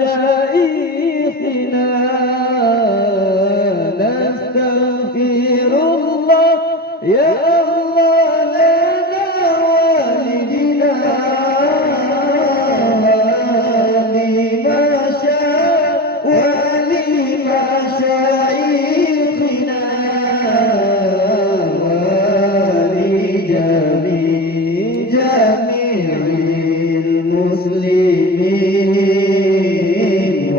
مشايخنا نستغفر الله يا الله لنا والدنا لما شاء ولمشايخنا ولجميع المسلمين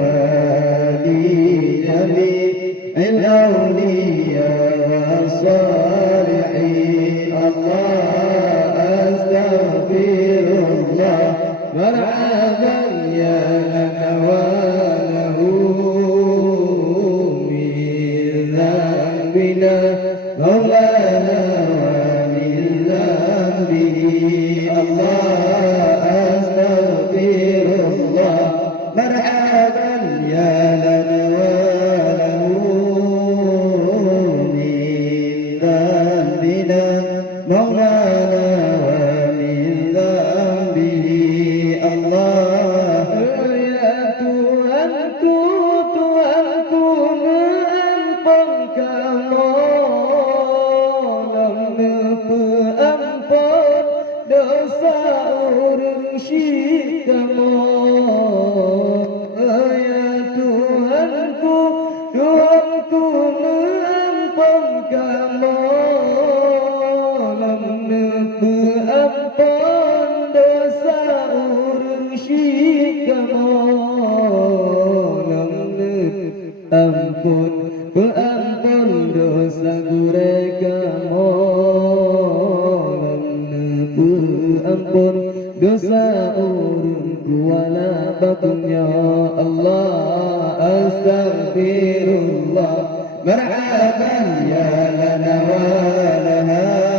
ولجميع الأولياء والصالحين الله أستغفر الله مرحبا يا لنا وله من ذنبنا مولانا ومن ذنبه الله أستغفر الله مرحبا يا لنا وله من ذنبنا مولانا ومن ذنبه الله يا Tuhanku Tuhanku Engkau kamolam Ampun dosa orang syikamu ya Tuhanku Tuhanku ampun kamolam ampun dosa orang syikamu ampun dosa mereka ampun dosa urunku wala bakum ya Allah astaghfirullah marhaban ya lana wa laha